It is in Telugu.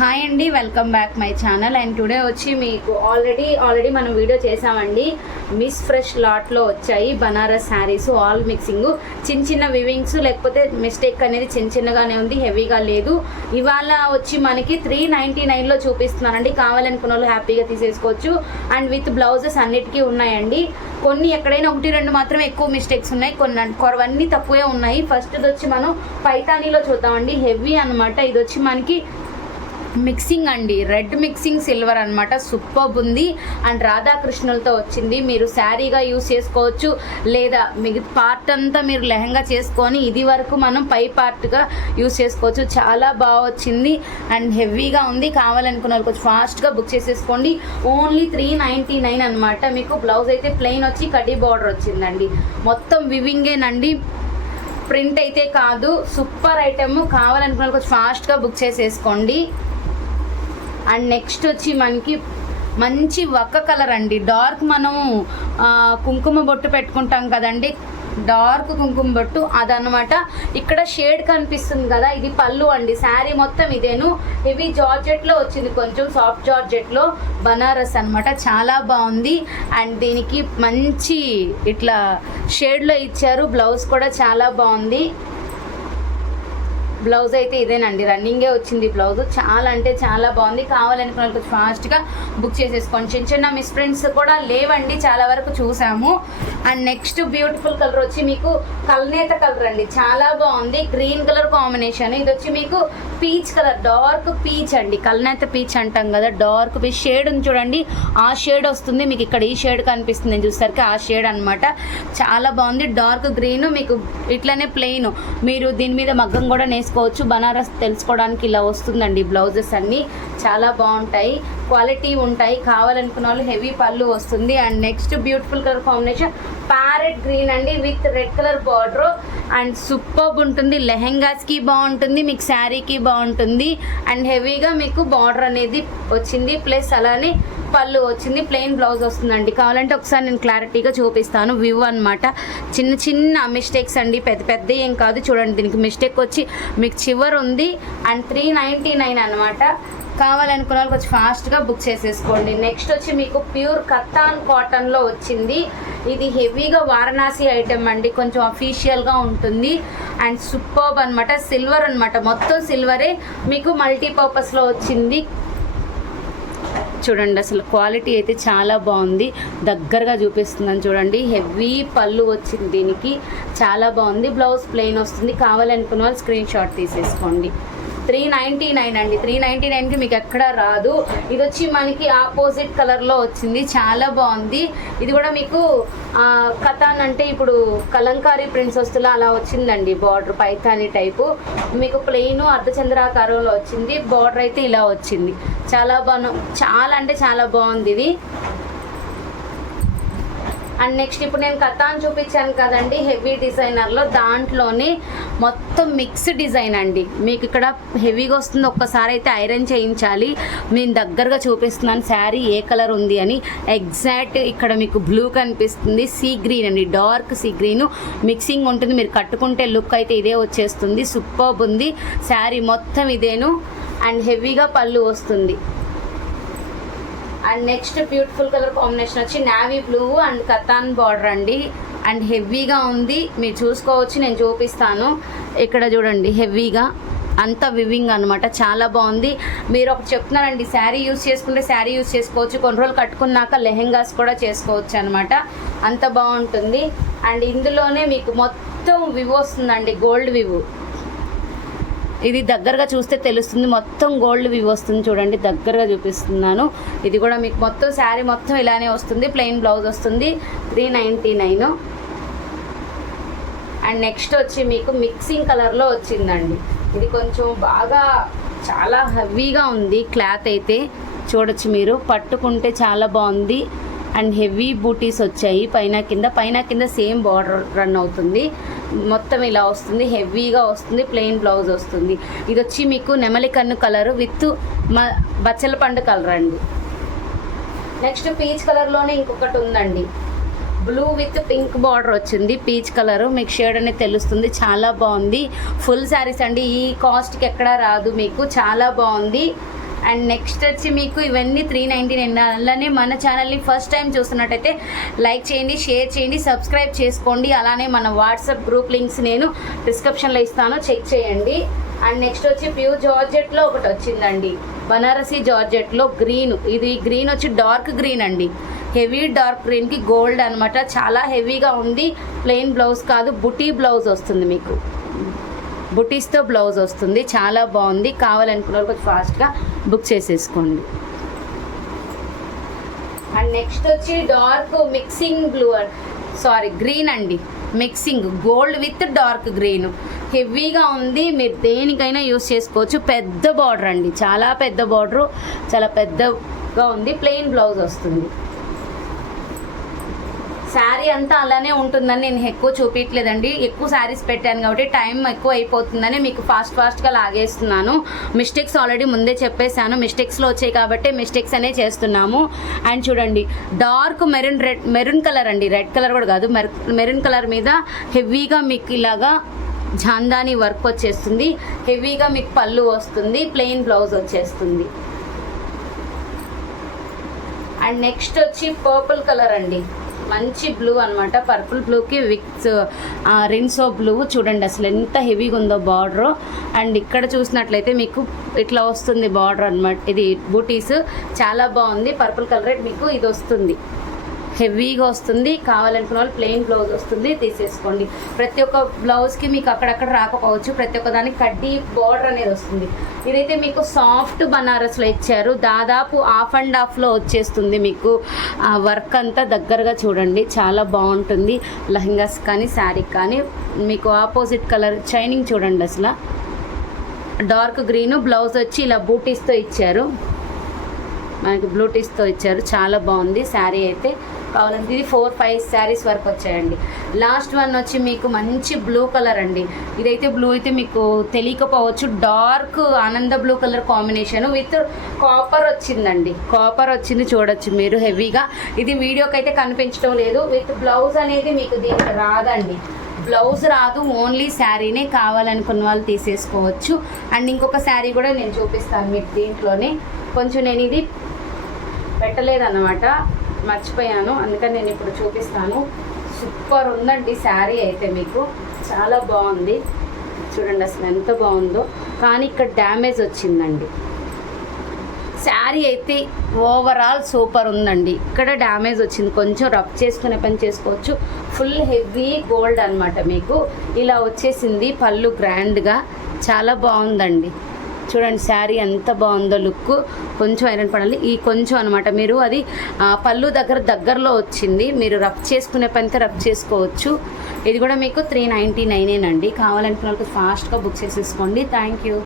హాయ్ అండి welcome back my channel and today వచ్చి మీకు ఆల్రెడీ ఆల్రెడీ మనం వీడియో చేసామండి. మిస్ ఫ్రెష్ లాట్లో వచ్చాయి బనారస్ శారీస్ ఆల్ మిక్సింగ్ చిన్న చిన్న వివింగ్స్ లేకపోతే మిస్టేక్ అనేది చిన్న చిన్నగానే ఉంది హెవీగా లేదు. ఇవాళ వచ్చి మనకి త్రీ నైంటీ నైన్లో చూపిస్తున్నానండి కావాలనుకున్న వాళ్ళు హ్యాపీగా తీసేసుకోవచ్చు. అండ్ విత్ బ్లౌజెస్ అన్నిటికీ ఉన్నాయండి. కొన్ని ఎక్కడైనా ఒకటి రెండు మాత్రం ఎక్కువ మిస్టేక్స్ ఉన్నాయి. కొన్ని కొరవన్నీ తక్కువే ఉన్నాయి. ఫస్ట్ వచ్చి మనం పైతానీలో చూద్దామండి. హెవీ అన్నమాట. ఇది వచ్చి మనకి మిక్సింగ్ అండి. రెడ్ మిక్సింగ్ సిల్వర్ అనమాట సూపర్బ్ ఉంది. అండ్ రాధాకృష్ణులతో వచ్చింది. మీరు శారీగా యూస్ చేసుకోవచ్చు. లేదా మిగతా పార్ట్ అంతా మీరు లెహంగా చేసుకొని ఇది వరకు మనం పై పార్ట్గా యూస్ చేసుకోవచ్చు. చాలా బాగా వచ్చింది. అండ్ హెవీగా ఉంది. కావాలనుకున్న వాళ్ళు కొంచెం ఫాస్ట్గా బుక్ చేసేసుకోండి. ఓన్లీ త్రీ నైంటీ నైన్ అనమాట మీకు బ్లౌజ్ అయితే ప్లెయిన్ వచ్చి కడ్డీ బార్డర్ వచ్చిందండి. మొత్తం వివింగేనండి. ప్రింట్ అయితే కాదు. Super item. కావాలనుకున్న కొంచెం ఫాస్ట్గా బుక్ చేసేసుకోండి. అండ్ నెక్స్ట్ వచ్చి మనకి మంచి వక్క కలర్ అండి. డార్క్ మనం కుంకుమ బొట్టు పెట్టుకుంటాం కదండి. డార్క్ కుంకుమ బొట్టు అదనమాట ఇక్కడ షేడ్ కనిపిస్తుంది కదా ఇది పళ్ళు అండి. శారీ మొత్తం ఇదేను. ఇవి జార్జెట్లో వచ్చింది కొంచెం సాఫ్ట్ జార్జెట్లో బనారస్ అన్నమాట. చాలా బాగుంది. అండ్ దీనికి మంచి ఇట్లా షేడ్లో ఇచ్చారు. బ్లౌజ్ కూడా చాలా బాగుంది. బ్లౌజ్ అయితే ఇదేనండి రన్నింగే వచ్చింది బ్లౌజ్. చాలా అంటే చాలా బాగుంది. కావాలనుకున్న వాళ్ళకి ఫాస్ట్గా బుక్ చేసేసుకోండి. చిన్న చిన్న మిస్ ప్రింట్స్ కూడా లేవండి చాలా వరకు చూసాము. అండ్ నెక్స్ట్ బ్యూటిఫుల్ కలర్ వచ్చి మీకు కల్నేత కలర్ అండి. చాలా బాగుంది. Green colour combination. ఇది వచ్చి మీకు పీచ్ కలర్ డార్క్ పీచ్ అండి. కల్నేత పీచ్ అంటాం కదా డార్క్ పీచ్. షేడ్ ఉంది చూడండి ఆ షేడ్ వస్తుంది. మీకు ఇక్కడ ఈ షేడ్ కనిపిస్తుంది. చూసరికి ఆ షేడ్ అన్నమాట. చాలా బాగుంది. డార్క్ గ్రీన్ మీకు ఇట్లానే ప్లెయిన్. మీరు దీని మీద మగ్గం కూడా నేసుకోవచ్చు బనారస్ తెలుసుకోవడానికి ఇలా వస్తుందండి. బ్లౌజెస్ అన్నీ చాలా బాగుంటాయి. క్వాలిటీ ఉంటాయి. కావాలనుకున్న వాళ్ళు హెవీ పళ్ళు వస్తుంది. And next beautiful colour combination parrot green అండి with red colour border. And superb ఉంటుంది. లెహెంగాస్కి బాగుంటుంది. మీకు శారీకి బాగుంటుంది. అండ్ హెవీగా మీకు బార్డర్ అనేది వచ్చింది. ప్లస్ అలానే పళ్ళు వచ్చింది ప్లెయిన్ బ్లౌజ్ వస్తుందండి. కావాలంటే ఒకసారి నేను క్లారిటీగా చూపిస్తాను. వ్యూ అనమాట చిన్న చిన్న మిస్టేక్స్ అండి. పెద్ద పెద్ద ఏం కాదు. చూడండి దీనికి మిస్టేక్ వచ్చి మీకు చివర్ ఉంది. అండ్ త్రీ నైంటీ నైన్ అనమాట కావాలనుకున్న వాళ్ళు కొంచెం ఫాస్ట్గా బుక్ చేసేసుకోండి. నెక్స్ట్ వచ్చి మీకు ప్యూర్ కత్తాన్ కాటన్లో వచ్చింది. ఇది హెవీగా వారణాసి ఐటెం అండి. కొంచెం అఫీషియల్గా ఉంటుంది. అండ్ సూపర్బ్ అనమాట సిల్వర్ అనమాట మొత్తం సిల్వరే మీకు మల్టీపర్పస్లో వచ్చింది. చూడండి అసలు క్వాలిటీ అయితే చాలా బాగుంది. దగ్గరగా చూపిస్తుందని చూడండి. హెవీ పళ్ళు వచ్చింది దీనికి. చాలా బాగుంది. బ్లౌజ్ ప్లెయిన్ వస్తుంది. కావాలనుకున్న వాళ్ళు స్క్రీన్ షాట్ తీసేసుకోండి. త్రీ నైంటీ నైన్ అండి. త్రీ నైంటీ నైన్కి మీకు ఎక్కడ రాదు. ఇది వచ్చి మనకి ఆపోజిట్ కలర్లో వచ్చింది. చాలా బాగుంది. ఇది కూడా మీకు కథాన్ అంటే ఇప్పుడు కలంకారీ ప్రింట్స్ వస్తులా అలా వచ్చిందండి. Border Paithani type. మీకు ప్లెయిన్ అర్ధచంద్రాకారంలో వచ్చింది. బార్డర్ అయితే ఇలా వచ్చింది. చాలా బాగా చాలా అంటే చాలా బాగుంది ఇది. అండ్ నెక్స్ట్ ఇప్పుడు నేను కథాన్ చూపించాను కదండి హెవీ డిజైనర్లో దాంట్లోనే మొత్తం మిక్స్ డిజైన్ అండి. మీకు ఇక్కడ హెవీగా వస్తుంది ఒక్కసారి అయితే ఐరన్ చేయించాలి. నేను దగ్గరగా చూపిస్తున్నాను శారీ ఏ కలర్ ఉంది అని. ఎగ్జాక్ట్ ఇక్కడ మీకు బ్లూ కనిపిస్తుంది సీ గ్రీన్ అండి. డార్క్ సీ గ్రీన్ మిక్సింగ్ ఉంటుంది మీరు కట్టుకుంటే లుక్ అయితే ఇదే వచ్చేస్తుంది. సూపర్బ్ ఉంది శారీ మొత్తం ఇదేను. అండ్ హెవీగా పళ్ళు వస్తుంది. And next beautiful colour combination వచ్చి navy blue and katan border అండి. అండ్ హెవీగా ఉంది. మీరు చూసుకోవచ్చు నేను చూపిస్తాను. ఇక్కడ చూడండి హెవీగా. అంత వివింగ్ అనమాట చాలా బాగుంది. మీరు ఒకటి చెప్తున్నారండి శారీ యూస్ చేసుకుంటే శారీ యూస్ చేసుకోవచ్చు. కొన్ని రోజులు కట్టుకున్నాక లెహెంగాస్ కూడా చేసుకోవచ్చు అనమాట అంత బాగుంటుంది. అండ్ ఇందులోనే మీకు మొత్తం వివ్ వస్తుందండి గోల్డ్ వివ్. ఇది దగ్గరగా చూస్తే తెలుస్తుంది. మొత్తం గోల్డ్ వివ్ వస్తుంది చూడండి. దగ్గరగా చూపిస్తున్నాను. ఇది కూడా మీకు మొత్తం శారీ మొత్తం ఇలానే వస్తుంది. ప్లెయిన్ బ్లౌజ్ వస్తుంది. Three ninety nine and next వచ్చి మీకు మిక్సింగ్ కలర్లో వచ్చిందండి. ఇది కొంచెం బాగా చాలా హెవీగా ఉంది. క్లాత్ అయితే చూడొచ్చు మీరు. పట్టుకుంటే చాలా బాగుంది. అండ్ హెవీ బూటీస్ వచ్చాయి. పైన కింద పైన కింద సేమ్ బార్డర్ రన్ అవుతుంది. మొత్తం ఇలా వస్తుంది. హెవీగా వస్తుంది. ప్లెయిన్ బ్లౌజ్ వస్తుంది. ఇది వచ్చి మీకు నెమలి కన్ను కలర్ విత్ మ బచ్చల పండు కలర్ అండి. నెక్స్ట్ పీచ్ కలర్లోనే ఇంకొకటి ఉందండి. బ్లూ విత్ పింక్ బార్డర్ వచ్చింది. Peach colour. మీకు షేడ్ అనేది తెలుస్తుంది. చాలా బాగుంది. ఫుల్ శారీస్ అండి. ఈ కాస్ట్కి ఎక్కడా రాదు మీకు. చాలా బాగుంది. అండ్ నెక్స్ట్ వచ్చి మీకు ఇవన్నీ త్రీ నైంటీ నైన్ అలానే మన ఛానల్ని ఫస్ట్ టైం చూస్తున్నట్టయితే లైక్ చేయండి షేర్ చేయండి సబ్స్క్రైబ్ చేసుకోండి. అలానే మన వాట్సాప్ గ్రూప్ లింక్స్ నేను డిస్క్రిప్షన్లో ఇస్తాను. చెక్ చేయండి. అండ్ నెక్స్ట్ వచ్చి ప్యూర్ జార్జెట్లో ఒకటి వచ్చిందండి. బనారసి జార్జెట్లో గ్రీన్ ఇది గ్రీన్ వచ్చి డార్క్ గ్రీన్ అండి. హెవీ డార్క్ గ్రీన్కి గోల్డ్ అనమాట చాలా హెవీగా ఉంది. ప్లెయిన్ బ్లౌజ్ కాదు బుటీ బ్లౌజ్ వస్తుంది మీకు. బుటీస్తో బ్లౌజ్ వస్తుంది. చాలా బాగుంది. కావాలనుకున్న వాళ్ళు కొంచెం ఫాస్ట్గా బుక్ చేసేసుకోండి. అండ్ నెక్స్ట్ వచ్చి dark mixing blue sorry green అండి. Mixing gold with dark green. హెవీగా ఉంది. మీరు దేనికైనా యూస్ చేసుకోవచ్చు. పెద్ద బార్డర్ అండి. చాలా పెద్ద బార్డరు చాలా పెద్దగా ఉంది. ప్లెయిన్ బ్లౌజ్ వస్తుంది. శారీ అంతా అలానే ఉంటుందని నేను ఎక్కువ చూపించలేదండి ఎక్కువ శారీస్ పెట్టాను కాబట్టి టైం ఎక్కువ అయిపోతుందని మీకు ఫాస్ట్ ఫాస్ట్గా లాగేస్తున్నాను. మిస్టేక్స్ ఆల్రెడీ ముందే చెప్పేశాను. మిస్టేక్స్లో వచ్చాయి కాబట్టి మిస్టేక్స్ అనే చేస్తున్నాము. అండ్ చూడండి dark maroon red maroon colour అండి. రెడ్ కలర్ కూడా కాదు. మెరూన్ కలర్ మీద హెవీగా మీకు ఇలాగా జాందాని వర్క్ వచ్చేస్తుంది. హెవీగా మీకు పళ్ళు వస్తుంది. ప్లెయిన్ బ్లౌజ్ వచ్చేస్తుంది. అండ్ నెక్స్ట్ వచ్చి పర్పుల్ కలర్ అండి. మంచి బ్లూ అనమాట పర్పుల్ బ్లూకి విక్స్ రిన్సో బ్లూ. చూడండి అసలు ఎంత హెవీగా ఉందో బార్డర్. అండ్ ఇక్కడ చూసినట్లయితే మీకు ఇట్లా వస్తుంది బార్డర్ అనమాట ఇది బూటీస్. చాలా బాగుంది. పర్పుల్ కలర్ మీకు ఇది వస్తుంది. హెవీగా వస్తుంది. కావాలనుకున్న వాళ్ళు ప్లెయిన్ బ్లౌజ్ వస్తుంది. తీసేసుకోండి. ప్రతి ఒక్క బ్లౌజ్కి మీకు అక్కడక్కడ రాకపోవచ్చు. ప్రతి ఒక్క దానికి కడ్డీ బార్డర్ అనేది వస్తుంది. ఇదైతే మీకు సాఫ్ట్ బనారస్లో ఇచ్చారు. దాదాపు హాఫ్ అండ్ హాఫ్లో వచ్చేస్తుంది మీకు. ఆ వర్క్ అంతా దగ్గరగా చూడండి. చాలా బాగుంటుంది. లెహంగాస్ కానీ శారీ కానీ. మీకు ఆపోజిట్ కలర్ షైనింగ్ చూడండి అసలు. డార్క్ గ్రీను బ్లౌజ్ వచ్చి ఇలా బూటీస్తో ఇచ్చారు. మనకి బ్లూటీస్తో ఇచ్చారు. చాలా బాగుంది. శారీ అయితే కావాలంటే ఇది ఫోర్ ఫైవ్ శారీస్ వరకు వచ్చాయండి. లాస్ట్ వన్ వచ్చి మీకు మంచి బ్లూ కలర్ అండి. ఇదైతే బ్లూ అయితే మీకు తెలియకపోవచ్చు. డార్క్ ఆనంద blue colour combination with copper వచ్చిందండి. కాపర్ వచ్చింది చూడొచ్చు మీరు హెవీగా ఇది వీడియోకి అయితే కనిపించడం లేదు. విత్ బ్లౌజ్ అనేది మీకు దీనికి రాదండి. బ్లౌజ్ రాదు ఓన్లీ శారీనే కావాలనుకున్న వాళ్ళు తీసేసుకోవచ్చు. అండ్ ఇంకొక శారీ కూడా నేను చూపిస్తాను మీకు దీంట్లోనే. కొంచెం నేను ఇది పెట్టలేదన్నమాట. మర్చిపోయాను. అందుకని నేను ఇప్పుడు చూపిస్తాను. సూపర్ ఉందండి శారీ అయితే మీకు. చాలా బాగుంది. చూడండి అసలు ఎంత బాగుందో. కానీ ఇక్కడ డ్యామేజ్ వచ్చిందండి. శారీ అయితే ఓవరాల్ సూపర్ ఉందండి. ఇక్కడ డ్యామేజ్ వచ్చింది. కొంచెం రబ్ చేసుకునే పని చేసుకోవచ్చు. ఫుల్ హెవీ గోల్డ్ అన్నమాట మీకు. ఇలా వచ్చేసింది పళ్ళు గ్రాండ్గా చాలా బాగుందండి. చూడండి శారీ ఎంత బాగుందో లుక్. కొంచెం ఐరన్ పడాలి. ఈ కొంచెం అనమాట మీరు అది పళ్ళు దగ్గర దగ్గరలో వచ్చింది. మీరు రబ్ చేసుకునే పనితో రబ్ చేసుకోవచ్చు. ఇది కూడా మీకు త్రీ నైంటీ నైనేనండి. కావాలనుకున్న వాళ్ళకి ఫాస్ట్గా బుక్ చేసేసుకోండి. Thank you